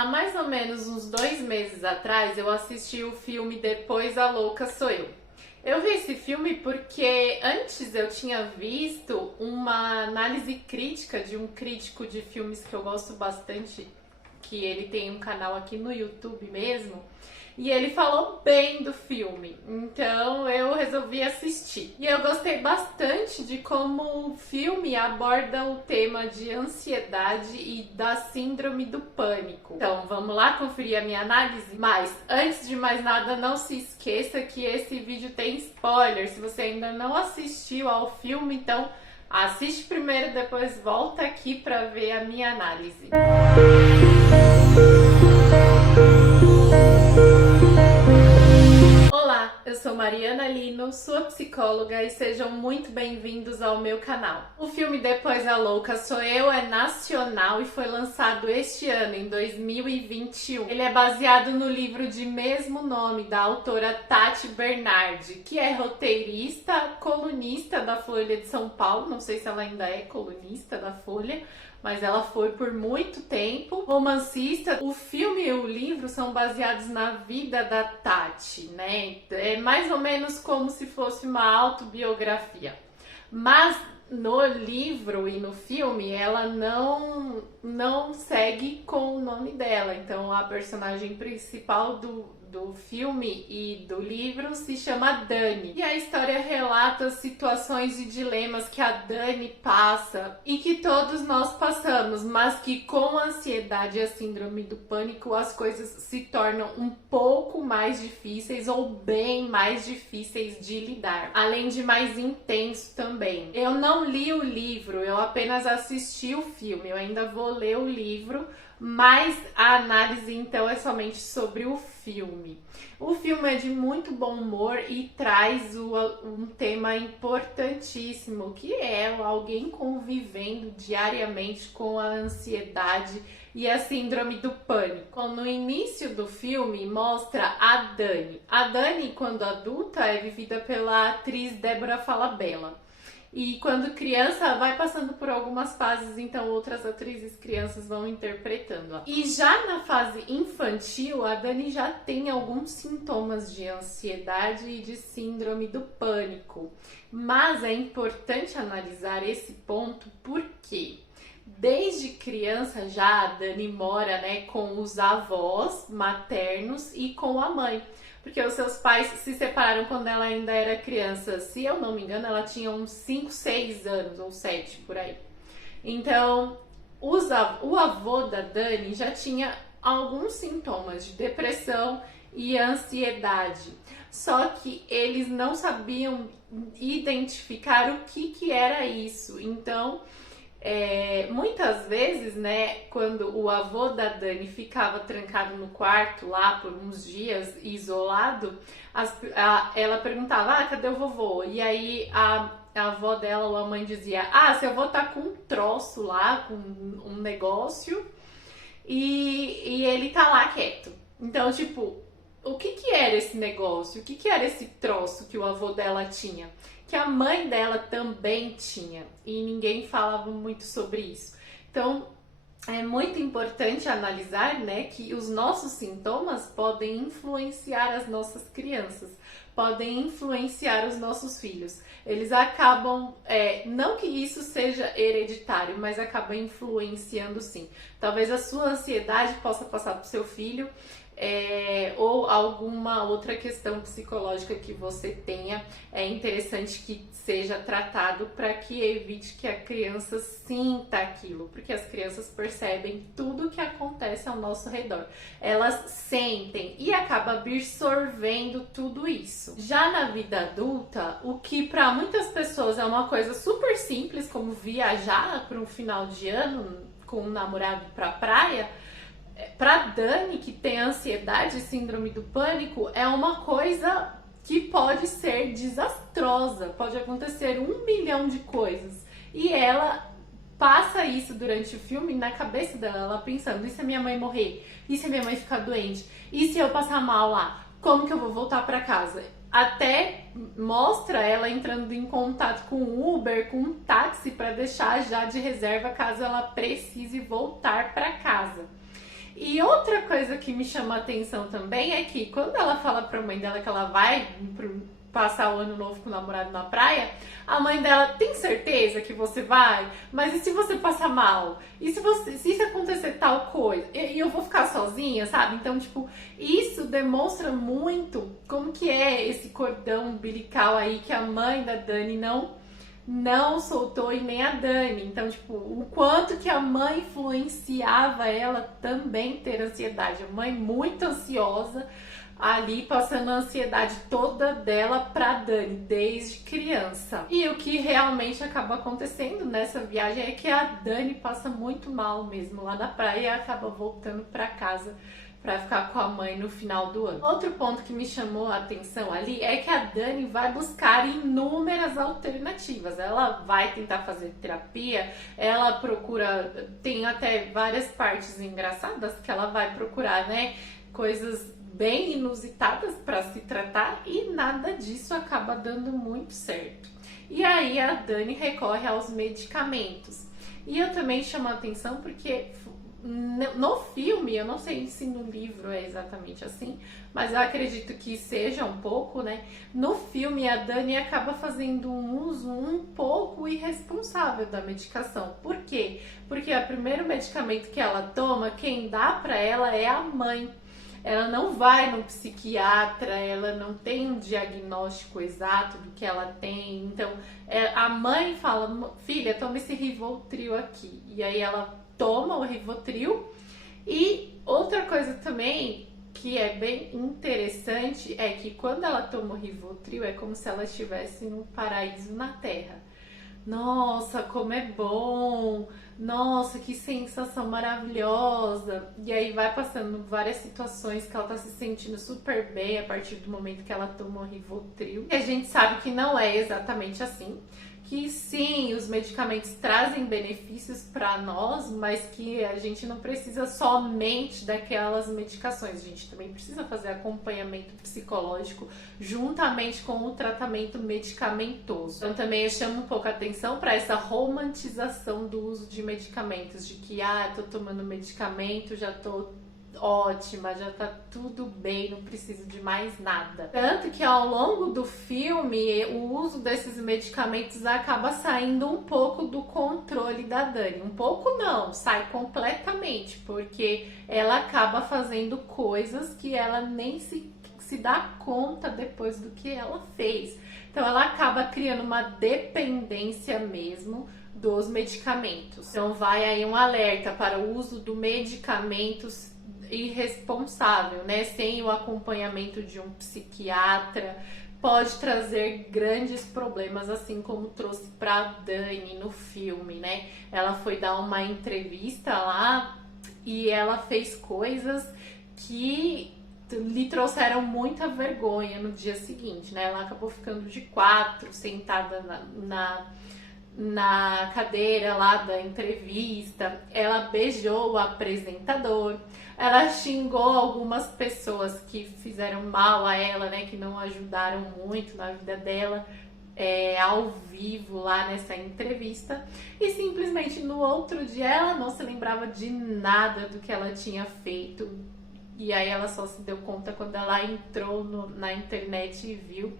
Há mais ou menos uns 2 meses atrás, eu assisti o filme Depois a Louca Sou Eu. Eu vi esse filme porque antes eu tinha visto uma análise crítica de um crítico de filmes que eu gosto bastante, que ele tem um canal aqui no YouTube mesmo, e ele falou bem do filme, então eu resolvi assistir. E eu gostei bastante de como o filme aborda o tema de ansiedade e da síndrome do pânico. Então vamos lá conferir a minha análise? Mas antes de mais nada, não se esqueça que esse vídeo tem spoiler. Se você ainda não assistiu ao filme, então assiste primeiro, depois volta aqui para ver a minha análise. Olá, eu sou Mariana Lino, sua psicóloga, e sejam muito bem-vindos ao meu canal. O filme Depois a Louca Sou Eu é nacional e foi lançado este ano, em 2021. Ele é baseado no livro de mesmo nome da autora Tati Bernardi, que é roteirista, colunista da Folha de São Paulo, não sei se ela ainda é colunista da Folha, mas ela foi por muito tempo, romancista. O filme e o livro são baseados na vida da Tati, né? É mais ou menos como se fosse uma autobiografia. Mas no livro e no filme ela não segue com o nome dela. Então a personagem principal do filme e do livro se chama Dani. E a história relata situações e dilemas que a Dani passa e que todos nós passamos, mas que com a ansiedade e a síndrome do pânico as coisas se tornam um pouco mais difíceis ou bem mais difíceis de lidar. Além de mais intenso também. Eu não li o livro, eu apenas assisti o filme. Eu ainda vou ler o livro, mas a análise então é somente sobre o filme. O filme é de muito bom humor e traz um tema importantíssimo, que é alguém convivendo diariamente com a ansiedade e a síndrome do pânico. No início do filme mostra a Dani. A Dani, quando adulta, é vivida pela atriz Débora Falabella. E quando criança vai passando por algumas fases, então outras atrizes crianças vão interpretando. E já na fase infantil, a Dani já tem alguns sintomas de ansiedade e de síndrome do pânico. Mas é importante analisar esse ponto porque desde criança já a Dani mora, né, com os avós maternos e com a mãe. Porque os seus pais se separaram quando ela ainda era criança. Se eu não me engano, ela tinha uns 5, 6 anos, ou 7, por aí. Então, o avô da Dani já tinha alguns sintomas de depressão e ansiedade. Só que eles não sabiam identificar o que era isso. Então, muitas vezes, né, quando o avô da Dani ficava trancado no quarto lá por uns dias, isolado, ela perguntava, cadê o vovô? E aí a avó dela ou a mãe dizia, seu avô tá com um troço lá, com um negócio, e ele tá lá quieto. Então, tipo, o que era esse negócio? O que era esse troço que o avô dela tinha? Que a mãe dela também tinha, e ninguém falava muito sobre isso. Então, é muito importante analisar, né, que os nossos sintomas podem influenciar as nossas crianças, podem influenciar os nossos filhos. Eles acabam, não que isso seja hereditário, mas acaba influenciando sim. Talvez a sua ansiedade possa passar para o seu filho, ou alguma outra questão psicológica que você tenha, é interessante que seja tratado para que evite que a criança sinta aquilo, porque as crianças percebem tudo o que acontece ao nosso redor, elas sentem e acaba absorvendo tudo isso. Já na vida adulta, o que para muitas pessoas é uma coisa super simples, como viajar para um final de ano com um namorado para a praia, para Dani, que tem ansiedade e síndrome do pânico, é uma coisa que pode ser desastrosa, pode acontecer 1 milhão de coisas. E ela passa isso durante o filme na cabeça dela, ela pensando, e se a minha mãe morrer? E se a minha mãe ficar doente? E se eu passar mal lá? Como que eu vou voltar para casa? Até mostra ela entrando em contato com o Uber, com um táxi, para deixar já de reserva caso ela precise voltar para casa. E outra coisa que me chama a atenção também é que quando ela fala pra mãe dela que ela vai passar o ano novo com o namorado na praia, a mãe dela tem certeza que você vai? Mas e se você passar mal? E se isso acontecer tal coisa? E eu vou ficar sozinha, sabe? Então, tipo, isso demonstra muito como que é esse cordão umbilical aí que a mãe da Dani não soltou e nem a Dani. Então, tipo, o quanto que a mãe influenciava ela também ter ansiedade. A mãe muito ansiosa, ali passando a ansiedade toda dela pra Dani, desde criança. E o que realmente acaba acontecendo nessa viagem é que a Dani passa muito mal mesmo lá na praia e acaba voltando pra casa pra ficar com a mãe no final do ano. Outro ponto que me chamou a atenção ali é que a Dani vai buscar inúmeras alternativas. Ela vai tentar fazer terapia, ela procura, tem até várias partes engraçadas que ela vai procurar, né? Coisas bem inusitadas para se tratar e nada disso acaba dando muito certo. E aí a Dani recorre aos medicamentos. E eu também chamo a atenção porque no filme, eu não sei se no livro é exatamente assim, mas eu acredito que seja um pouco, né? No filme, a Dani acaba fazendo um uso um pouco irresponsável da medicação. Por quê? Porque o primeiro medicamento que ela toma, quem dá pra ela é a mãe. Ela não vai no psiquiatra, ela não tem um diagnóstico exato do que ela tem. Então, a mãe fala, filha, toma esse Rivotril aqui. E aí ela toma o Rivotril. E outra coisa também que é bem interessante é que quando ela toma o Rivotril é como se ela estivesse num paraíso na Terra. Nossa, como é bom! Nossa, que sensação maravilhosa! E aí vai passando várias situações que ela tá se sentindo super bem a partir do momento que ela toma o Rivotril. E a gente sabe que não é exatamente assim. Que sim, os medicamentos trazem benefícios para nós, mas que a gente não precisa somente daquelas medicações. A gente também precisa fazer acompanhamento psicológico juntamente com o tratamento medicamentoso. Então também eu chamo um pouco a atenção para essa romantização do uso de medicamentos, de que tô tomando medicamento, já tô ótima, já tá tudo bem, não preciso de mais nada. Tanto que ao longo do filme, o uso desses medicamentos acaba saindo um pouco do controle da Dani. Um pouco não, sai completamente, porque ela acaba fazendo coisas que ela nem se dá conta depois do que ela fez. Então ela acaba criando uma dependência mesmo dos medicamentos. Então vai aí um alerta para o uso do medicamentos irresponsável, né? Sem o acompanhamento de um psiquiatra, pode trazer grandes problemas, assim como trouxe para Dani no filme, né? Ela foi dar uma entrevista lá e ela fez coisas que lhe trouxeram muita vergonha no dia seguinte, né? Ela acabou ficando de 4, sentada na cadeira lá da entrevista, ela beijou o apresentador, ela xingou algumas pessoas que fizeram mal a ela, né, que não ajudaram muito na vida dela, ao vivo lá nessa entrevista, e simplesmente no outro dia ela não se lembrava de nada do que ela tinha feito, e aí ela só se deu conta quando ela entrou na internet e viu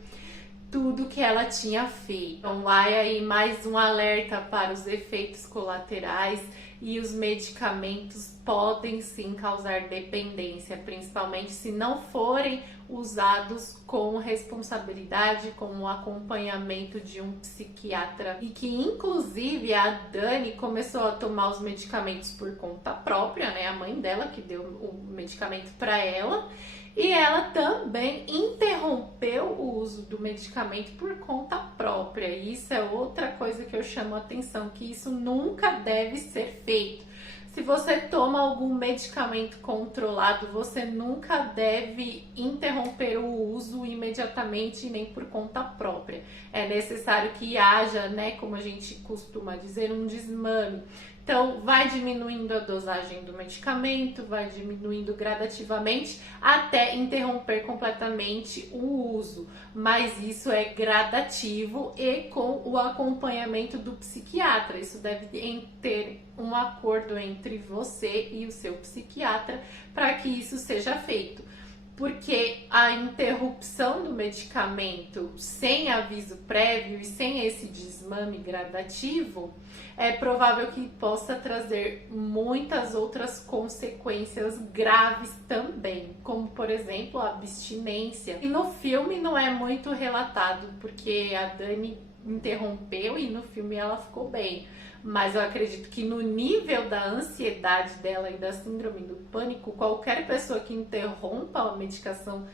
tudo que ela tinha feito. Então vai aí mais um alerta para os efeitos colaterais, e os medicamentos podem sim causar dependência, principalmente se não forem usados com responsabilidade, com o acompanhamento de um psiquiatra. E que inclusive a Dani começou a tomar os medicamentos por conta própria, né? A mãe dela que deu o medicamento para ela. E ela também interrompeu o uso do medicamento por conta própria. E isso é outra coisa que eu chamo a atenção, que isso nunca deve ser feito. Se você toma algum medicamento controlado, você nunca deve interromper o uso imediatamente, nem por conta própria. É necessário que haja, né, como a gente costuma dizer, um desmame. Então, vai diminuindo a dosagem do medicamento, vai diminuindo gradativamente até interromper completamente o uso. Mas isso é gradativo e com o acompanhamento do psiquiatra. Isso deve ter um acordo entre você e o seu psiquiatra para que isso seja feito. Porque a interrupção do medicamento sem aviso prévio e sem esse desmame gradativo é provável que possa trazer muitas outras consequências graves também, como por exemplo a abstinência. E no filme não é muito relatado, porque a Dani interrompeu e no filme ela ficou bem. Mas eu acredito que no nível da ansiedade dela e da síndrome do pânico, qualquer pessoa que interrompa a medicação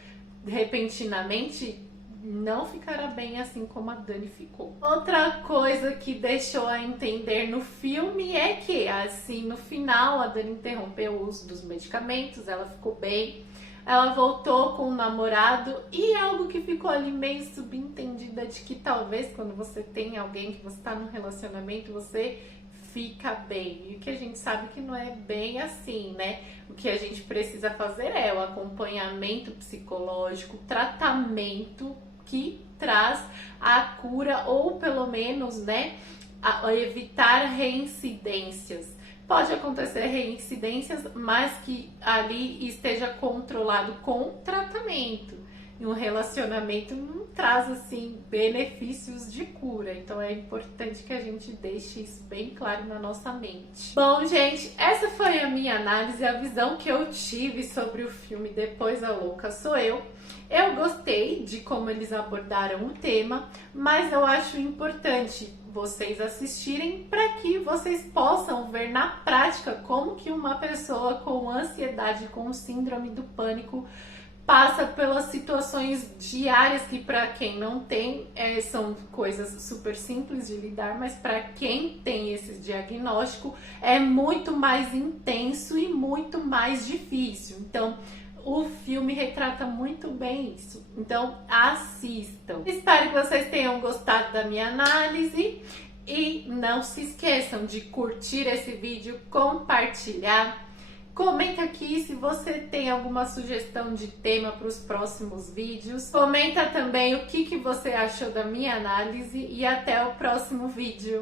repentinamente não ficará bem assim como a Dani ficou. Outra coisa que deixou a entender no filme é que, assim, no final a Dani interrompeu o uso dos medicamentos, ela ficou bem. Ela voltou com o namorado e algo que ficou ali meio subentendida de que talvez quando você tem alguém que você tá num relacionamento, você fica bem. E o que a gente sabe que não é bem assim, né? O que a gente precisa fazer é o acompanhamento psicológico, tratamento que traz a cura ou pelo menos, né, a evitar reincidências. Pode acontecer reincidências, mas que ali esteja controlado com tratamento. E um relacionamento não traz, assim, benefícios de cura. Então é importante que a gente deixe isso bem claro na nossa mente. Bom, gente, essa foi a minha análise, a visão que eu tive sobre o filme Depois a Louca Sou Eu. Eu gostei de como eles abordaram o tema, mas eu acho importante vocês assistirem para que vocês possam ver na prática como que uma pessoa com ansiedade, com síndrome do pânico, passa pelas situações diárias que para quem não tem são coisas super simples de lidar, mas para quem tem esse diagnóstico é muito mais intenso e muito mais difícil. Então, o filme retrata muito bem isso. Então, assistam. Espero que vocês tenham gostado da minha análise. E não se esqueçam de curtir esse vídeo, compartilhar. Comenta aqui se você tem alguma sugestão de tema para os próximos vídeos. Comenta também o que você achou da minha análise. E até o próximo vídeo.